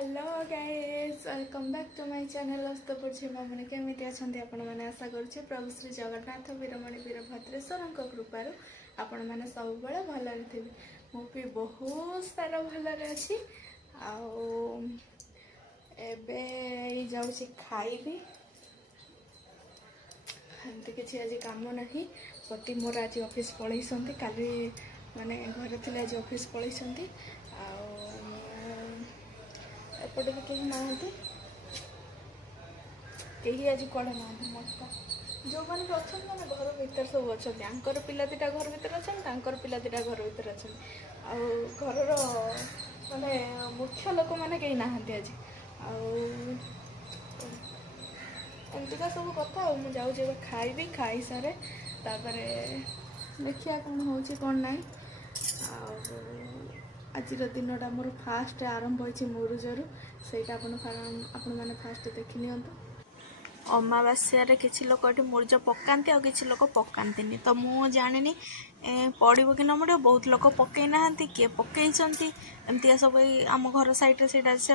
Hello guys welcome back to my channel अस्तपुर झिमा मैंने केमी अच्छा आपण मैंने आशा करुच्छे प्रभु श्री जगन्नाथ वीरमणि वीरभद्रेश्वर कृपारू आपण मैंने सब बड़े भलरे थे मु भी बहुत सारा भलरे अच्छी एबे जाऊँगी खाइबी एमती किसी आज कम ना पति मोर आज ऑफिस पलैंती काली माने घर थे आज ऑफिस पलैंती एपटे भी कहीं ना कहीं आज कड़े ना मत जो मैंने अच्छा मैंने घर भर सब अच्छा पिला दीटा घर भर अच्छा पिला दीटा घर भर अच्छा घर माने मुख्य लोक मैंने कहीं ना आज एमतीका सब कथा मुझे खाइबी खाई सारे तापर देखिया कौन हो कौन ना आज दिनटा मोर फास्ट आरंभ होइछि मुरुजरू सेटा आपण माने फास्ट देखि नियंतु अमावास्या रे किछि लोक एठी मुरुज पकांती और किछि लोक पकांतीनी तो मु जानिनी पड़ो कि न पड़ो बहुत लोक पकई नाहांती किए पकईचंती एमती सब आम घर साइड से से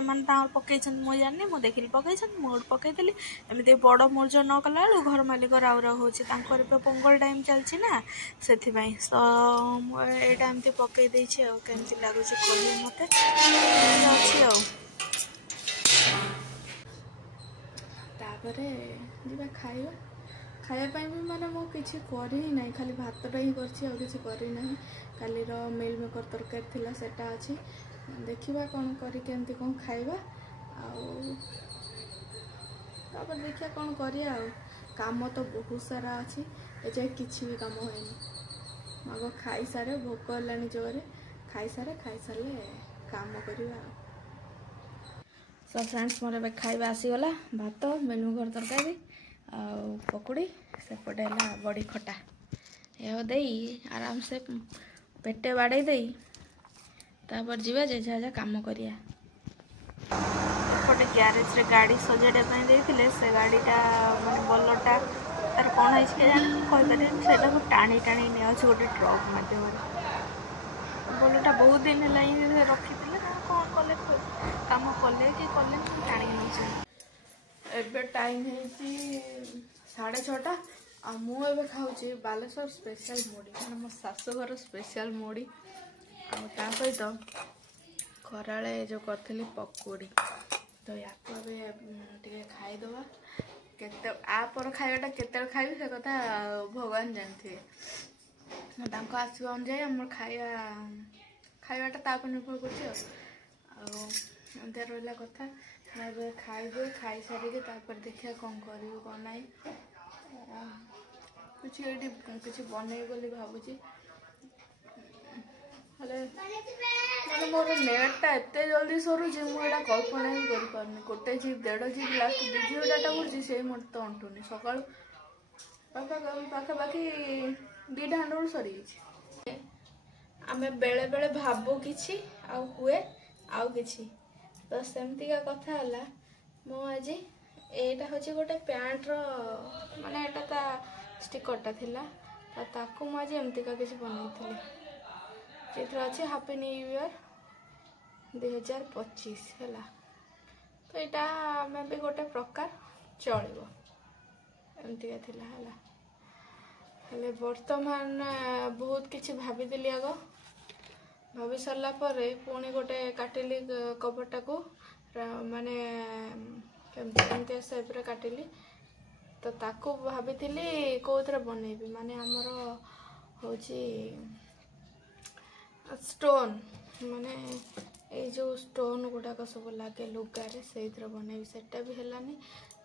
पकई मुझे जानी मुझे देखिली पकई मुझे पकईदेली एमती बड़ मुरुज न कला बेलू घर मालिक राउ राउ हो पोंगल टाइम चलती ना से तो यहाँ एमती पकई केमती लगुच कह मत अच्छी खाइबा खायापाई भी माने मो किसी करी ना खाली भातटा ही करना काली मिल मेकर तरकारी थिला सेटा अच्छी देखिबा कौन करके कौन खाइबा तापर देखिया कौन करिया काम तो बहुत सारा अच्छी एजाए किसी भी काम होनी आग खाई सारे भोक है जोरे खाई सारे काम करवा सब फ्रेंड्स मोर ए खाइबा आसीगला भात मिलमेकर तरकारी पकुड़ी सेपटे है बड़ी खटा यह दे आराम से पेटे बाड़े दे तापर जीवा जे जा काम करिया एपटे ग्यारेज रे गाड़ी सजाड़े से गाड़ीटा माने बलटा तार कौन है कहीपर से टाणी टाणी नहीं गोटे ट्रक मध्यम बलटा बहुत दिन है रखी कौन कले कम कले कि कले टाणी नौ एबे टाइम है 6:30 मुझे खाऊँ बालेश्वर स्पेशल मुड़ी मैंने मो शाशुघर स्पेशल मुड़ी आ सहित खराले जो करी पकोड़ी तो या खाईदबा केते आपर खाइबाटा केते खाइबी से कथा भगवान जानते आसवा अनुजाई आम खाइबाटा ताप निर्भर कर रहा कथा खाइबे खाई सारिके तापर देखिया कौन करियो कौन नाई किसी बनई बोली भावुची माने मोर नेटा एते जल्दी सरुची मुझे कल्पना ही कर पारनी गोटे jeep 1.5 jeep last 2 jeep data बुझी से मत तो अंटुनी सकाल पाखापाखि 2टा हांड सरी आमे बेले बेले भाबू किछि आ हुए आउ किछि तो सेमती का कथा है मो आज एटा हूँ गोटे पैंट माने एटा ता स्टिकरटा थिला ताकू मु आज एमतीका किसी बनई जे अच्छे हैप्पी न्यू ईयर 2025 है तो यहाँ मे भी गोटे प्रकार चलो एमतीका थिला है बर्तमान बहुत किसी भाभी आग भाभी सारा पुणी गोटे काटिली कपड़ा को माने केमती सेप्रे काटिली तो ताकू भाभी कौन बनईबी माने आमर हूँ स्टोन माने ये जो स्टोन गुड़ाक सब लगे लुगारे से बनईबी सेटा भी है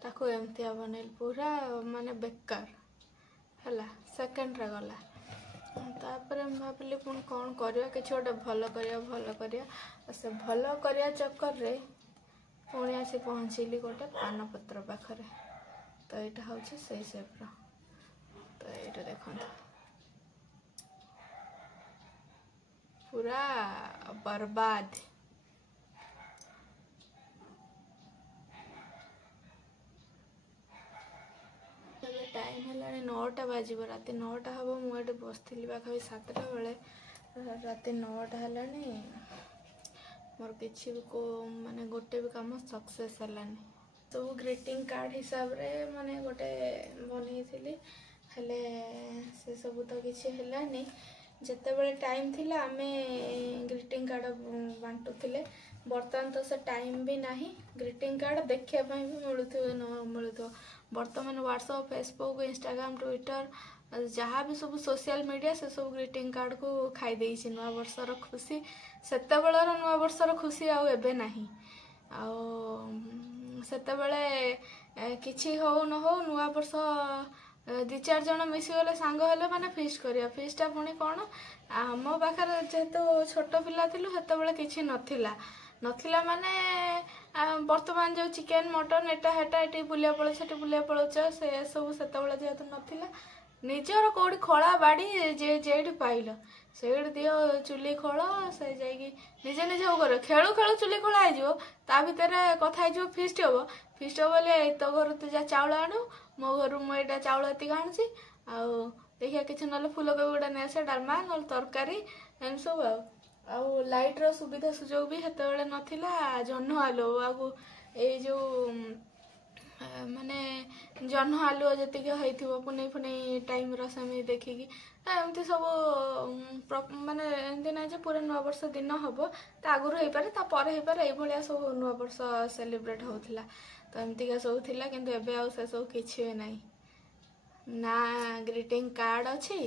ताकू एमतिया बनइल पूरा माने बेकार है सेकेंड रे गला तापर भाविली पुणी कौन करवा कि गोटे भल करिया से भल करिया चक्कर रे पुणी आसी पहुँचली गोटे पानपत्र पाखरे तो यहाँ हूँ से सेप्र तो ये देखो पूरा बर्बाद टाइम है 9टा बाजिब राति 9टा हम मुझे बसती पाखापि 7टा बेले राति 9टा है मोर किसी भी को माने गोटे भी काम सक्सेस हलानी सब ग्रीटिंग कार्ड हिसाब रे माने गोटे बनई हेले से सब तो किसी हलानी जिते बड़े टाइम थिला आमे ग्रीटिंग कार्ड बांटुले बर्तमान तो से टाइम भी नहीं ग्रीटिंग कार्ड देखिया भी मिलुथो बर्तमान व्हाट्सएप फेसबुक इंस्टाग्राम ट्विटर जहाँ भी सब सोशल मीडिया से सब ग्रीटिंग कार्ड को खाई देइछि नुआ वर्षर खुशी सेते बेलर नुआ वर्षर खुशी आउ एबे नहीं आउ सेते बेले किछि हो न हो नुआ वर्ष 2-4 जन मिसीगले सांग हेले माने फिस्ट करिया फिस्टा पुणी कौन आम पाखे जेहेतु छोट पिला थिलु हेते बेले किछि नथिला माने वर्तमान जो चिकेन मटन एटा हेटा एटी बुलिया पड़ो सेटी बुलिया पड़ोच से सब सेते बेले जेहेतु नथिला निजर कौटी खड़ा बाड़ी जेठी पाइल से दियो चुली खोल से जाइए निजे निजे कर खेलु खेलु चुली खोला हो ता भितर कथा हो फिस्ट हम बोले तो घर तू जा चाउल आणु मो घर मुझे चाउल एति आणुची आउ देखिया किसी ना फुलकोबी गुड़ा नहीं आसे डालमा ना तरकारी एम सब आउ लाइट रो सुविधा सुजोग भी हेते बेले नथिला जह्न आलो आगु ए जो माने जह्न आलुआ जी होइथिबो पुनै पुनै टाइम रो समय देखिकी एमती सब माने एमती ना जे पूरा नुआ वर्ष दिन हम ता आगुर हो पारे ता पर हो पारे एभलिया सब नुआ वर्ष सेलिब्रेट होउथिला तो एमतीका सब थिला किंतु एबे आ से सब किछि भी नाही ना ग्रीटिंग कार्ड अच्छी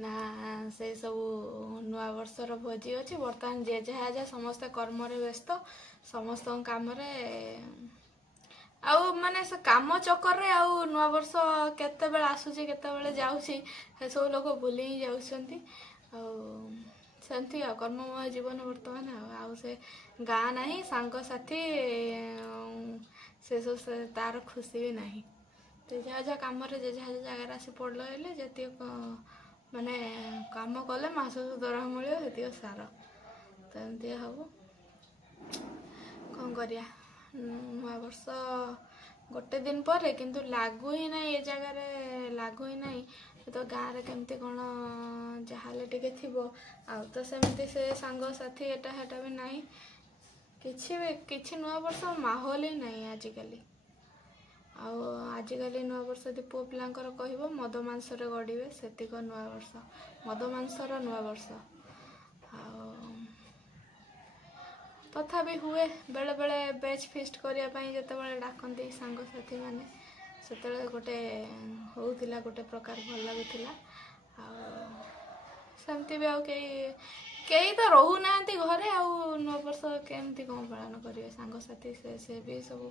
ना से सब नुआ वर्षर भोजी अच्छी बर्तमान जे जहाँ समस्ते कर्म व्यस्त समस्त काम आउ माने से काम चक्कर रे आउ नुआ वर्ष केते बेले आसुची केते बेले जाउची से सब लोग भूली ही जाउछंती आउ सेमती आ कर्ममय जीवन वर्तमान आउ से गाँ नहीं सांग साथी से सब से तार खुशी भी नहीं तो जहाँ जहाँ कम जहाँ जगह आसी पड़ल हेले जी माने काम कले मास दरह मिले से सार तो एमती हम कौन करिया नुआ वर्ष गोटे दिन पर किंतु लागू ही नहीं ये जगार लागू ही नहीं तो गाँव रे केमती कौन जहाँ टे थी आउ तो सेमती से सांग साथी एटा हेटा भी नहीं किछि नुआ वर्ष माहौल ही नहीं आजिकल आजिकल नुआ वर्ष यदि पुओ पिलांकर कहब मद मांसरे गड़े सेतिक नुआ वर्ष मद मांसर नुआ वर्ष तथापि हुए बेले बेले बेच फिस्ट करने जिते डाकती सांगसाथी मैंने से गोटे होता गोटे प्रकार भल लगुला सेमती भी आउ कई तो रोना घरे आउ नुआ वर्ष केमती कौन पालन करेंगे सांगसाथी से भी सब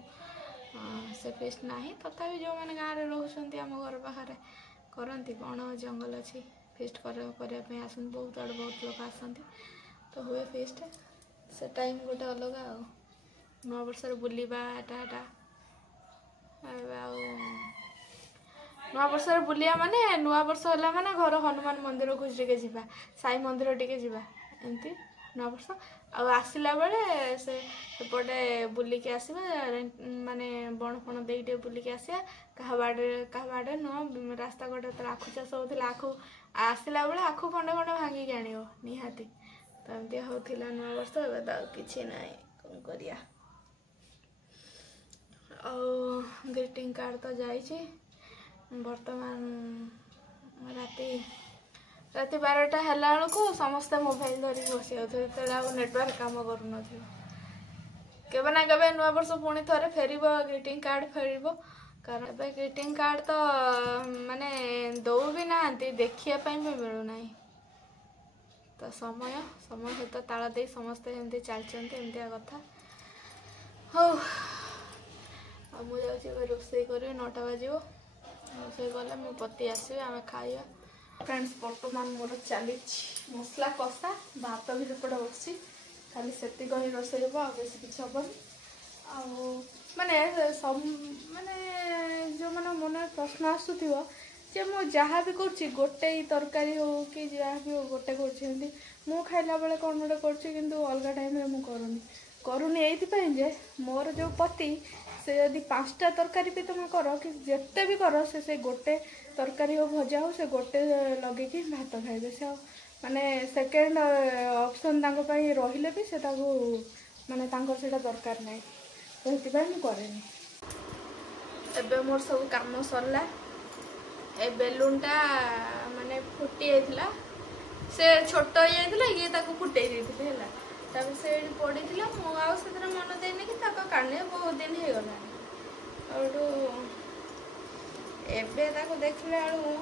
से फिस्ट ना तथापि जो मैंने गाँव में रोच आम घर पाखे करती बण जंगल अच्छी फिस्ट करने आस बहुत आड़े बहुत लोग आसती तो हुए फिस्ट से टाइम गोटे अलग नुआ वर्ष बुलवा एटा नुआ वर्ष बुलिया माने नुआ वर्ष है माने घर हनुमान मंदिर को जा साई मंदिर टे जा एमती नुआ वर्ष आसला बेले सेपटे बुलिक आसवा माने बण फण दे बुलिक आसा क्या बाड़े नुह रास्ता कटे तो आखु चाष होता आखु आसला बेले आखु खंडे खंडे भांगिक आण निहाती तो एमती होता नुआ वर्ष ए तो किसी ना कौन करिया ग्रीटिंग कार्ड तो जाइए बर्तमान राति 12टा हैला बेलू समस्ते मोबाइल धरिक बसी जाते नेटवर्क काम करूँ केवे ना केवे नुआ वर्ष पुणी थे फेर ग्रीटिंग कार्ड फेर कारण ए ग्रीटिंग कार्ड तो माने दौ भी ना देखापी भी मिलूना तो समय सहित ताल दे समस्ते एमती चलती एमती कथा हो मुझे रोसे करी 9टा बाजो रोसे कले मो पति आसवे आम खाइबा फ्रेंड्स बर्तमान मोर चली मसला कषा भात भी सेपटे बसी खाली सेतिक ही रोसे आ बेस किसी हेनी माने सब माने जो मैंने मन प्रश्न आसूथिबो जे मु जहाँ भी करुच्ची गोटे तरकारी हो कि जहाँ भी हो गोटे कर मु खाइला बेले कौन गोटे करूँ अलग टाइम मु करूनी ये मोर जो पति से यदि 5टा तरकारी भी तुम कर कि जिते भी कर से गोटे तरकारी हो भजा हो से गोटे लगे भात खाइबे से माने सेकेंड ऑप्शन रही भी से माने तांकर सेटा दरकार नहीं तो हेतिबा मु करेनी। एबे मोर सब काम सरला ए बेलूनटा माने फुटी जाइथिला से छोट हो जाइथिला ये ताको फुटै देथिले हला तब से पड़ीथिला मु आ सेतरा मन देनी कि ताको काने बहुत दिन हे गला औडो एबे ताको देखले आलू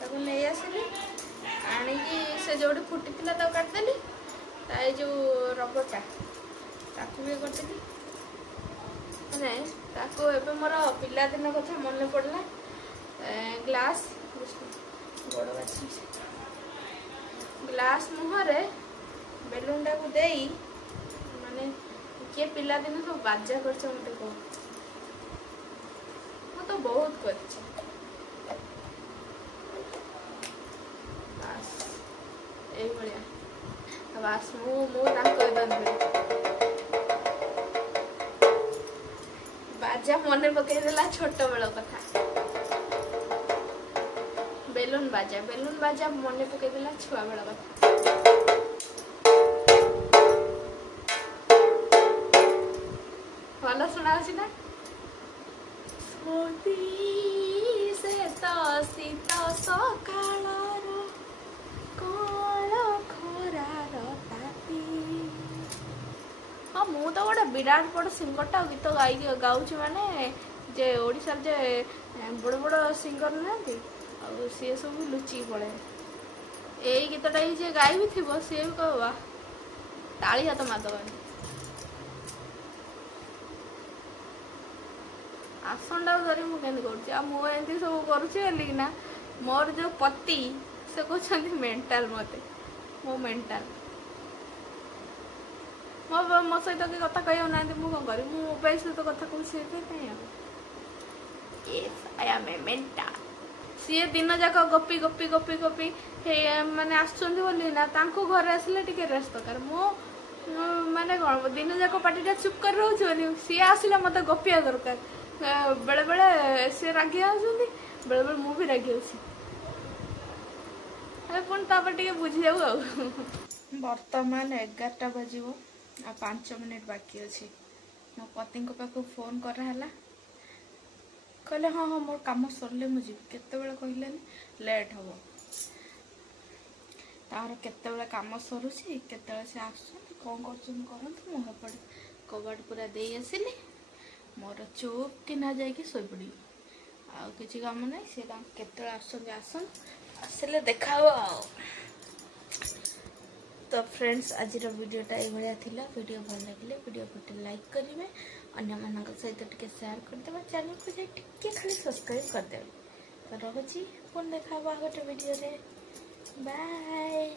ताको ले आसिली आनिकी से जोड़ी फुटी ताको काटदेली ताई जो रबरटा ताकू भी करदेली नहीं ताको एबे मोर पिला दिन कथा मन पड़ला ग्लास बड़ बाछी ग्लास मुहरे बेलूनटा को देई माने किए पिला दिन सब बाजा करछ मते को मु तो बहुत करछ बस ए बढ़िया बस मु ताको दन बाजा मने पकई देला छोट बेल कथा बेलून बाजा मने पकई देला छुआ बेल कथा भल सुना ना से तो शीत सकाळर कळ खरार ताती। हाँ मु तो गोटे विराट बड़ सिंगरटा गीत गाऊँ माने जे ओडिशा जे बड़ बड़ सिंगर ना सी सब लुचि पड़े यही गीतटा जे गाई भी थी सी भी कह ताली हाथ मारदबानी आसनटा धरी मुझे करुँच सब करुना मोर जो पति से कहते मेंटाल मत मो मेंटाल मो सहित कि कथा कह ना मुझे कौन करी मोबाइल सहित कथा कहूँ आई एम ए मेंटाल सी दिन जाक गपी गपी गपी गपी माने आसना घर आसले टे रेस्ट दरकार मो माने कौन दिन जाक पार्टीटा चुप कर रोचे सी आसला मत गपिया दरकार बेले बेले सी रागी आसुँच बेले बेले मु भी रागी पुणी टे बुझी जाऊ बर्तमान 11टा बजो आ 5 मिनिट बाकी अच्छे मो पति पाक फोन कराला कहले हाँ हाँ मोर कम सरले मुझे केते कहले लेट हम तार केते कम सरुची केते से आसुँच कौन करते मुझे कबाड़ पूरा दे आसिली मोर चुप कि ना जाकि शोपड़ी आ किसी कम ना सी केते आसन आसले देखा तो फ्रेंड्स आज वीडियोटा ये थिला वीडियो भल लगे वीडियो को लाइक करेंगे अन्य मान सहित टे शेयर करदे चैनल को जाए टे खाली सब्सक्राइब करदे तो रखुची पुणी देखा गोटे वीडियो रे बाय।